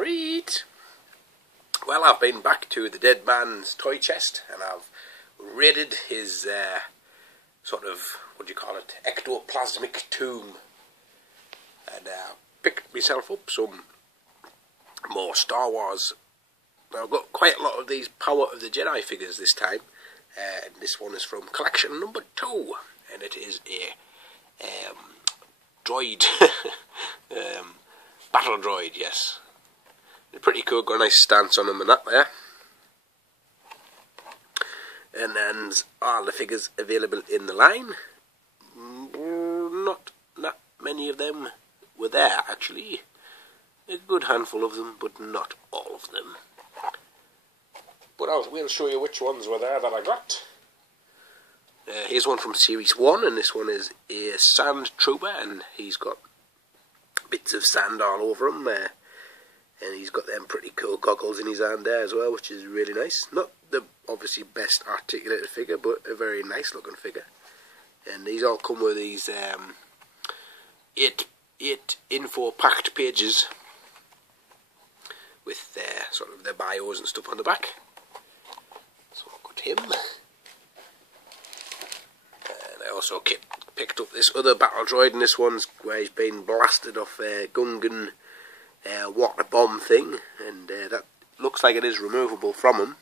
Right. Well, I've been back to the dead man's toy chest and I've raided his sort of, what do you call it, ectoplasmic tomb. And picked myself up some more Star Wars. Now, I've got quite a lot of these Power of the Jedi figures this time. And this one is from collection number 2. And it is a droid. Battle droid, yes. They're pretty cool, got a nice stance on them and that there. And then all the figures available in the line. Not that many of them were there, actually. A good handful of them, but not all of them. But we'll show you which ones were there that I got. Here's one from Series 1, and this one is a Sand Trooper, and he's got bits of sand all over him. And he's got them pretty cool goggles in his hand there as well, which is really nice. Not the obviously best articulated figure, but a very nice looking figure. And these all come with these 8 info packed pages with sort of their bios and stuff on the back. So I've got him. And I also picked up this other battle droid, and this one's where he's been blasted off a Gungan water bomb thing, and that looks like it is removable from him,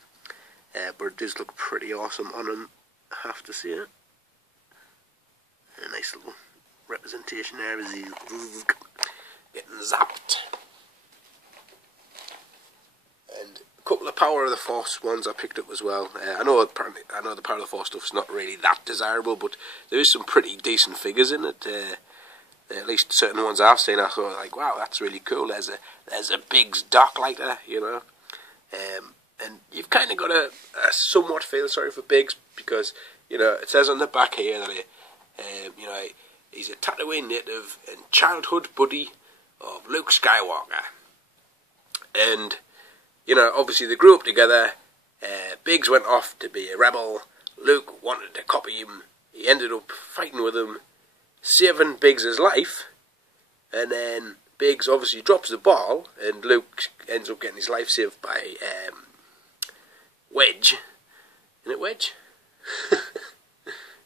but it does look pretty awesome on him, I have to say it. A nice little representation there as he's getting zapped. And a couple of Power of the Force ones I picked up as well. I know the Power of the Force stuff's not really that desirable, but there is some pretty decent figures in it. At least certain ones I've seen, I thought, like, wow, that's really cool. There's a Biggs Dark Lighter, you know. And you've kind of got to somewhat feel sorry for Biggs, because, you know, it says on the back here that he's a Tatooine native and childhood buddy of Luke Skywalker. And, you know, obviously they grew up together. Biggs went off to be a rebel. Luke wanted to copy him. He ended up fighting with him, saving Biggs' life, and then Biggs obviously drops the ball, and Luke ends up getting his life saved by Wedge. Isn't it Wedge?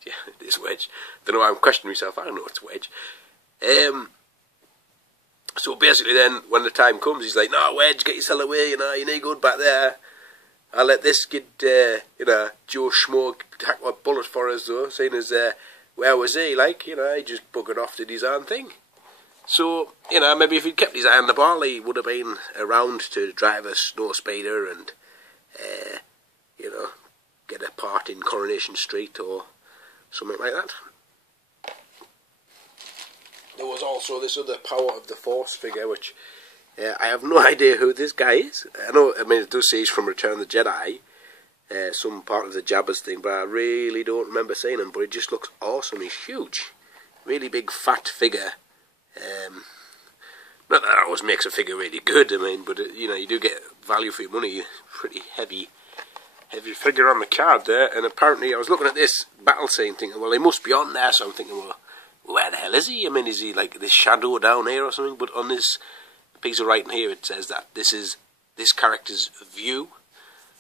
Yeah, it is Wedge. Don't know why I'm questioning myself. I don't know it's Wedge. So basically then, when the time comes, he's like, no, Wedge, get yourself away, you know, you're no good back there. I'll let this kid, Joe Schmo hack my bullet for us, though, seeing as, where was he? Like, you know, he just buggered off, did his own thing. So, you know, maybe if he'd kept his eye on the ball, he would have been around to drive a snow speeder and, get a part in Coronation Street or something like that. There was also this other Power of the Force figure, which I have no idea who this guy is. I mean, it does say he's from Return of the Jedi. Some part of the Jabba's thing, but I really don't remember seeing him. But he just looks awesome. He's huge, really big, fat figure. Not that that always makes a figure really good. I mean, but you know, you do get value for your money. Pretty heavy figure on the card there. And apparently, I was looking at this battle scene, thinking, well, he must be on there. So I'm thinking, well, where the hell is he? I mean, is he like this shadow down here or something? But on this piece of writing here, it says that this is this character's view.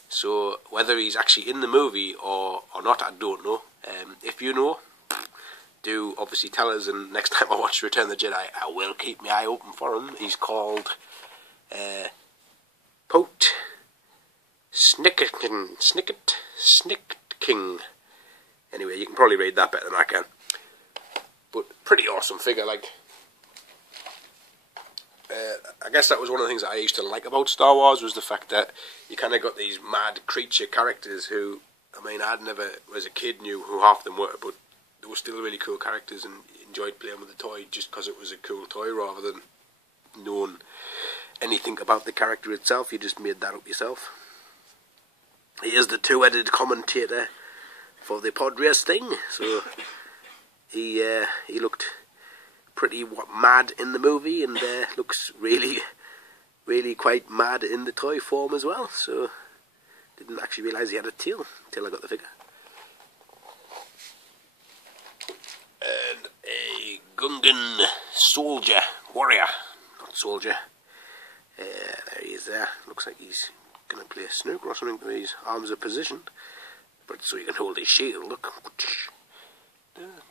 So whether he's actually in the movie or not, I don't know. If you know, do obviously tell us, and next time I watch Return of the Jedi, I will keep my eye open for him. He's called Pote Snicket King. Anyway, you can probably read that better than I can. But pretty awesome figure, like. I guess that was one of the things that I used to like about Star Wars, was the fact that you kind of got these mad creature characters who, I mean, I'd never, as a kid, knew who half of them were, but they were still really cool characters and enjoyed playing with the toy just because it was a cool toy rather than knowing anything about the character itself. You just made that up yourself. He is the two-headed commentator for the pod race thing, so he looked pretty mad in the movie, and looks really, really quite mad in the toy form as well. So didn't actually realise he had a tail until I got the figure. And a Gungan soldier, warrior, not soldier. There he is there. Looks like he's going to play snooker or something. His arms are positioned, but so he can hold his shield. Look,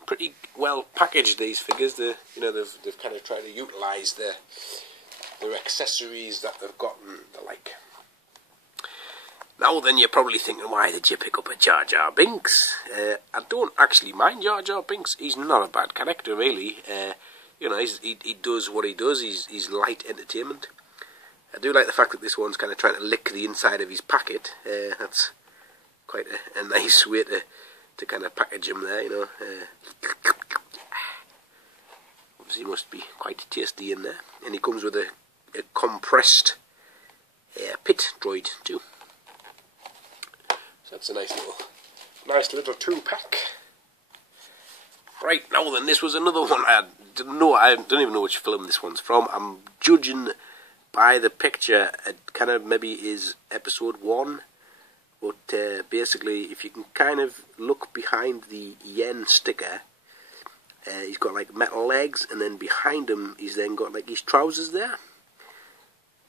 pretty well packaged, these figures. They've kind of tried to utilise their accessories that they've gotten, the like. Now then, you're probably thinking, why did you pick up a Jar Jar Binks? I don't actually mind Jar Jar Binks. He's not a bad character, really. He does what he does. He's light entertainment. I do like the fact that this one's kind of trying to lick the inside of his packet. That's quite a nice way to kind of package him there, Obviously, he must be quite tasty in there. And he comes with a compressed pit droid too. So that's a nice little 2-pack. Right, now then, this was another one. I don't even know which film this one's from. I'm judging by the picture. It kind of maybe is episode 1. But basically, if you can kind of look behind the Yen sticker, he's got like metal legs, and then behind him, he's then got like his trousers there.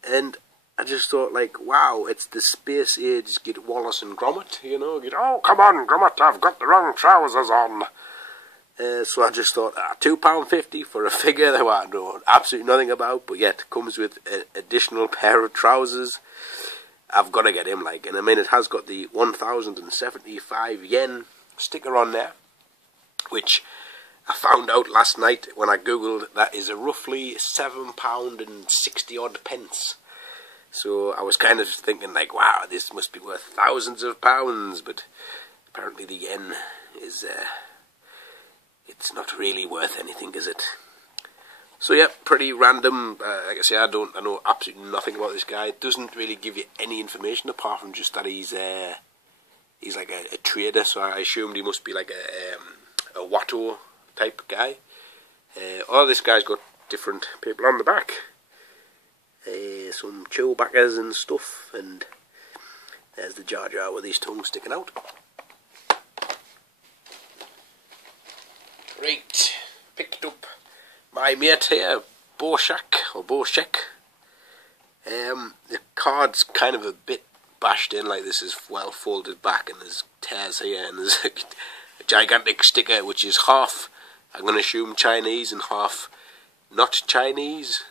And I just thought, like, wow, it's the space age Get Wallace and Gromit, oh, come on, Gromit, I've got the wrong trousers on. So I just thought, £2.50 for a figure that I know absolutely nothing about, but yet comes with an additional pair of trousers. I've got to get him, like, and I mean, it has got the 1,075 yen sticker on there, which I found out last night when I googled that is a roughly £7.60 odd. So I was kind of thinking, like, wow, this must be worth thousands of pounds, but apparently the yen is, it's not really worth anything, is it? So yeah, pretty random. Like I say, I know absolutely nothing about this guy. It doesn't really give you any information apart from just that he's like a trader. So I assumed he must be like a Watto type guy. All this guy's got different people on the back. Some Chewbaccas and stuff, and there's the Jar Jar with his tongue sticking out. Right, picked up my mate here, Boshak, or Boshek. The card's kind of a bit bashed in, like this is well folded back, and there's tears here, and there's a gigantic sticker which is half, I'm going to assume, Chinese and half not Chinese,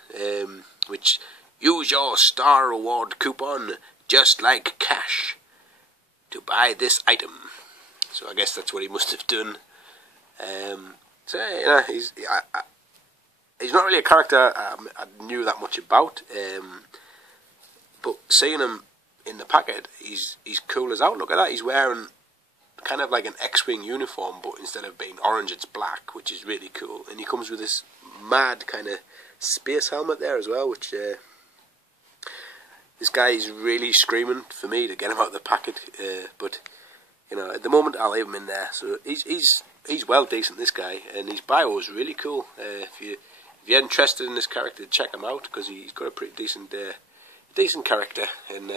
which, use your Star Reward coupon, just like cash, to buy this item. So I guess that's what he must have done. So, he's not really a character I knew that much about, but seeing him in the packet, he's cool as out. Look at that, he's wearing kind of like an X-Wing uniform, but instead of being orange, it's black, which is really cool. And he comes with this mad kind of space helmet there as well, which this guy is really screaming for me to get him out of the packet, but at the moment I'll leave him in there. So he's well decent, this guy, and his bio is really cool. If you're interested in this character, check him out, because he's got a pretty decent character, and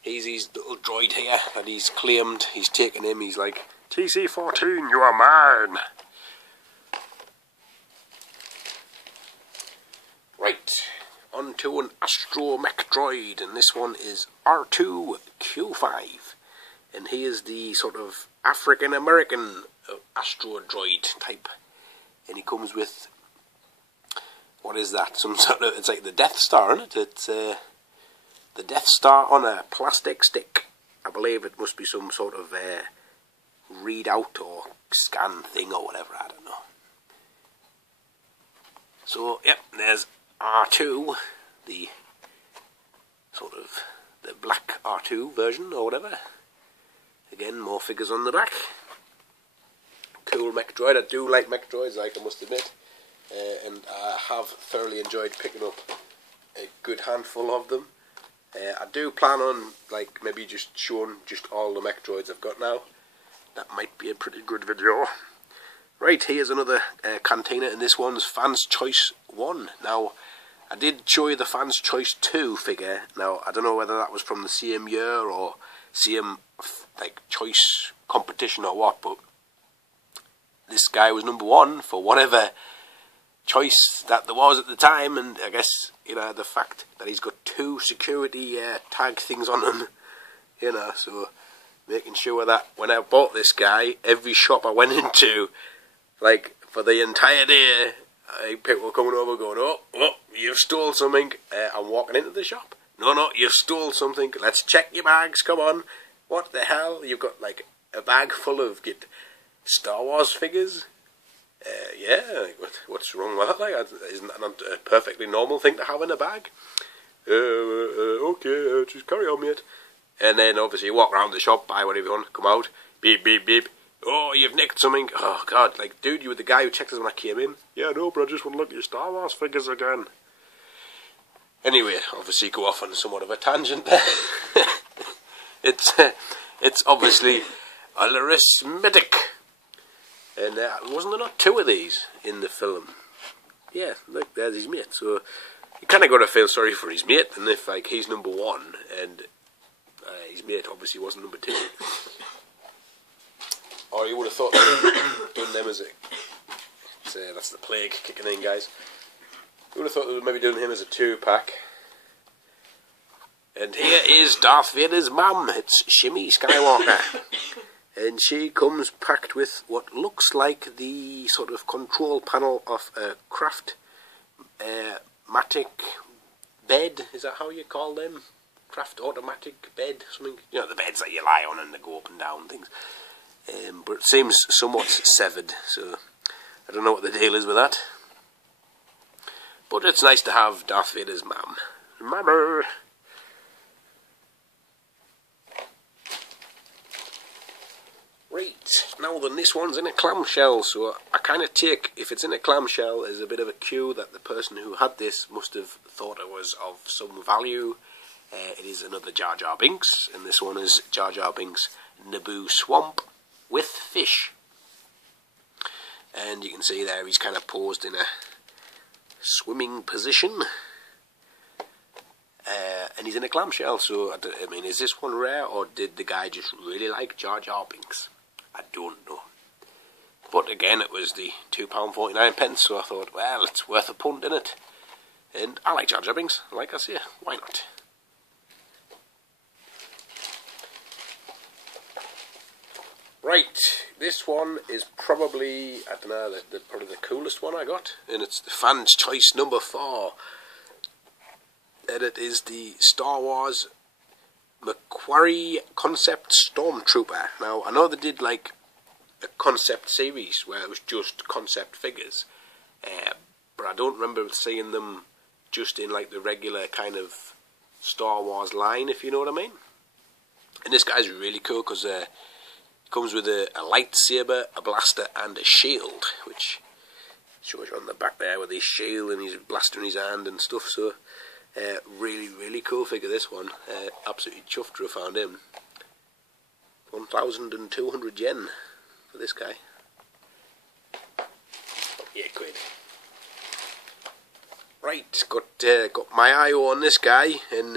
he's his little droid here that he's claimed. He's taken him. He's like, TC-14, you are mine. Right, on to an astromech droid, and this one is R2-Q5, and he is the sort of African-American astro droid type, and he comes with, what is that? Some sort of, it's like the Death Star, isn't it? It's the Death Star on a plastic stick. I believe it must be some sort of readout or scan thing or whatever, I don't know. So, yep, there's R2, the sort of the black R2 version or whatever. Again, more figures on the back. Cool mech droid. I do like mech droids, I must admit, and I have thoroughly enjoyed picking up a good handful of them. I do plan on like maybe just showing just all the mech droids I've got now. That might be a pretty good video. Right, here's another cantina, and this one's Fans Choice 1. Now, I did show you the Fans Choice 2 figure. Now, I don't know whether that was from the same year or same like choice competition or what, but this guy was number 1 for whatever choice that there was at the time, and I guess, you know, the fact that he's got 2 security tag things on him, you know, so making sure that when I bought this guy, every shop I went into, like, for the entire day, people were coming over going, oh, you've stole something. I'm walking into the shop. No, you've stole something. Let's check your bags, come on. What the hell? You've got, like, a bag full of Star Wars figures? Yeah, like, what's wrong with that? Like, isn't that not a perfectly normal thing to have in a bag? Okay, just carry on, mate. And then, obviously, you walk around the shop, buy whatever you want, come out, beep, beep, beep. Oh, you've nicked something. Oh, God, like, dude, you were the guy who checked us when I came in. Yeah, no, but I just want to look at your Star Wars figures again. Anyway, obviously, go off on somewhat of a tangent there. It's obviously a arithmetic. And wasn't there not 2 of these in the film? Yeah, look, there's his mate. So you kind of got to feel sorry for his mate, and if like he's number 1 and his mate obviously wasn't number 2, or you would have thought doing them as that's the plague kicking in, guys. You would have thought they were maybe doing him as a 2-pack. And here is Darth Vader's mum. It's Shmi Skywalker. And she comes packed with what looks like the sort of control panel of a Craft-matic bed. Is that how you call them? Craft automatic bed, something. You know, the beds that you lie on and they go up and down things. But it seems somewhat severed, so I don't know what the deal is with that. But it's nice to have Darth Vader's mum. Mama! Right, now then, this one's in a clamshell, so I kind of take, if it's in a clamshell, as a bit of a cue that the person who had this must have thought it was of some value. It is another Jar Jar Binks, and this one is Jar Jar Binks Naboo Swamp with fish. And you can see there he's kind of posed in a swimming position. And he's in a clamshell, so I mean, is this one rare, or did the guy just really like Jar Jar Binks? I don't know. But again, it was the £2.49, so I thought, well, it's worth a punt, innit? And I like Jar Jar Binks, like I say, why not? Right, this one is probably, I don't know, probably the coolest one I got, and it's the Fan's Choice number 4. And it is the Star Wars Macquarie Concept Stormtrooper. Now, I know they did like a concept series where it was just concept figures, but I don't remember seeing them just in like the regular kind of Star Wars line, if you know what I mean. And this guy's really cool because it comes with a lightsaber, a blaster, and a shield, which shows you on the back there with his shield and his blaster in his hand and stuff. So really cool figure, this one. Absolutely chuffed to have found him. 1,200 yen for this guy. £8. Right, got my eye on this guy and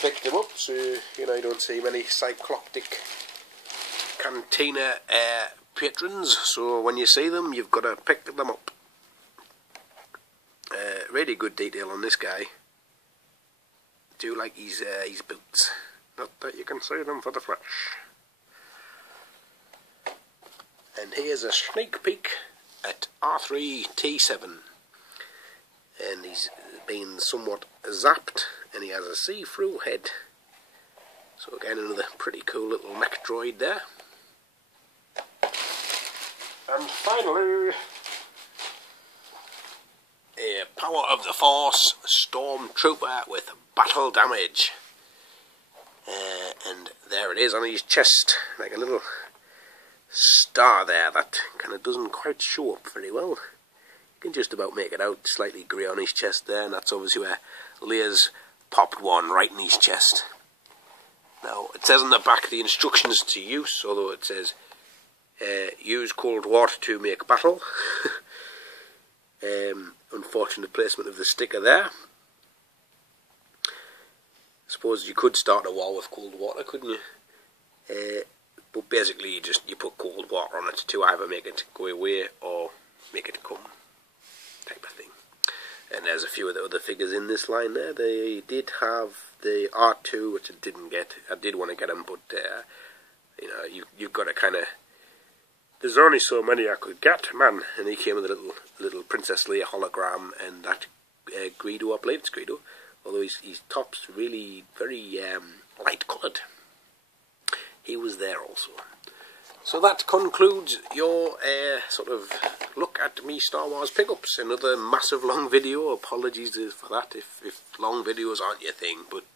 picked him up, so you know you don't see many Cycloptic Cantina patrons. So when you see them, you've got to pick them up. Really good detail on this guy. Do like his boots. Not that you can see them for the flesh. And here's a sneak peek at R3-T7. And he's been somewhat zapped, and he has a see-through head. So again, another pretty cool little mech droid there. And finally, a Power of the Force Stormtrooper with battle damage. And there it is on his chest, like a little star there that kind of doesn't quite show up very well. You can just about make it out, slightly grey on his chest there, and that's obviously where Leia's popped one right in his chest. Now, it says on the back the instructions to use, although it says use cold water to make battle. Unfortunate placement of the sticker there. I suppose you could start a war with cold water, couldn't you? But basically you put cold water on it to either make it go away or make it come, type of thing. And there's a few of the other figures in this line there. They did have the R2, which I didn't get. I did want to get them, but you know, you've got to kind of. There's only so many I could get, man. And he came with a little Princess Leia hologram and that Greedo. I believe it's Greedo, although his top's really very light coloured. He was there also. So that concludes your sort of look at me Star Wars pickups. Another massive long video. Apologies for that if long videos aren't your thing. But,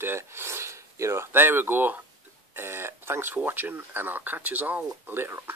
you know, there we go. Thanks for watching, and I'll catch you all later on.